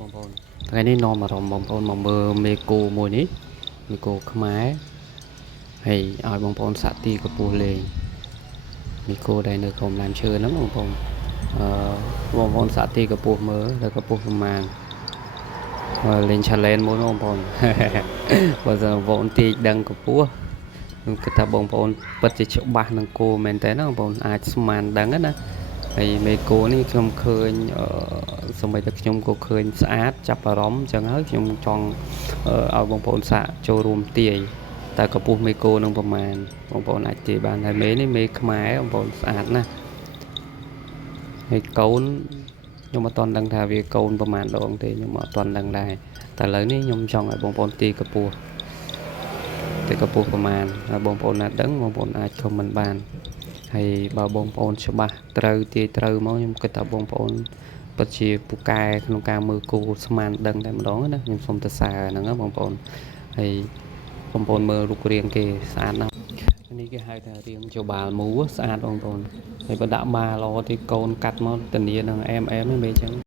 បងប្អូនថ្ងៃនេះនាំអារម្មណ៍បងប្អូនមកមើលមេគោមួយនេះមេគោខ្មែរហើយឲ្យបងប្អូនសាក់ទីកពស់លេងមេគោដែលនៅក្រោមដើមឈើហ្នឹងបងប្អូនបងប្អូនសាក់ទីកពស់មើលដល់កពស់ប្រមាណលេង challenge មួយបងប្អូនបើសិនបងប្អូនទាញដឹងកពស់ខ្ញុំគិតថាបងប្អូនពិតជាច្បាស់នឹងគោមែនតើណាបងប្អូនអាចស្មានដឹងណាហើយមេគោនេះខ្ញុំឃើញសម្បីតែខ្ញុំក៏ឃើញស្អាតចាប់អារម្មណ៍អញ្ចឹងហើយខ្ញុំចង់ឲ្យបងប្អូនសាកចូលរួមទាយតែកពស់មេគោនឹងប្រមាណបងប្អូនអាចទាយបានហើយមេនេះមេខ្មែរបងប្អូនស្អាតណាស់ហើយកូនខ្ញុំអត់ទាន់ដឹងថាវាកូនប្រមាណដងទេខ្ញុំអត់ទាន់ដឹងដែរតែឥឡូវនេះខ្ញុំចង់ឲ្យបងប្អូនទាយកពស់ប្រមាណហើយបងប្អូនណាដឹងបងប្អូនអាចខមមិនបានហើយបើបងប្អូនច្បាស់ត្រូវទាយត្រូវមកខ្ញុំគិតថាបងប្អូនពិតជាពូកែក្នុងការមើលគោស្មានដឹងតែម្ដងណាខ្ញុំសូមទៅសារហ្នឹងណាបងប្អូនហើយបងប្អូនមើលរូបរាងគេស្អាតណាស់នេះគេហៅថារាងច្បាលមូស្អាតបងប្អូនហើយបើដាក់បាល្អទីកូនកាត់មកធានានឹងអែមនេះមិនអញ្ចឹង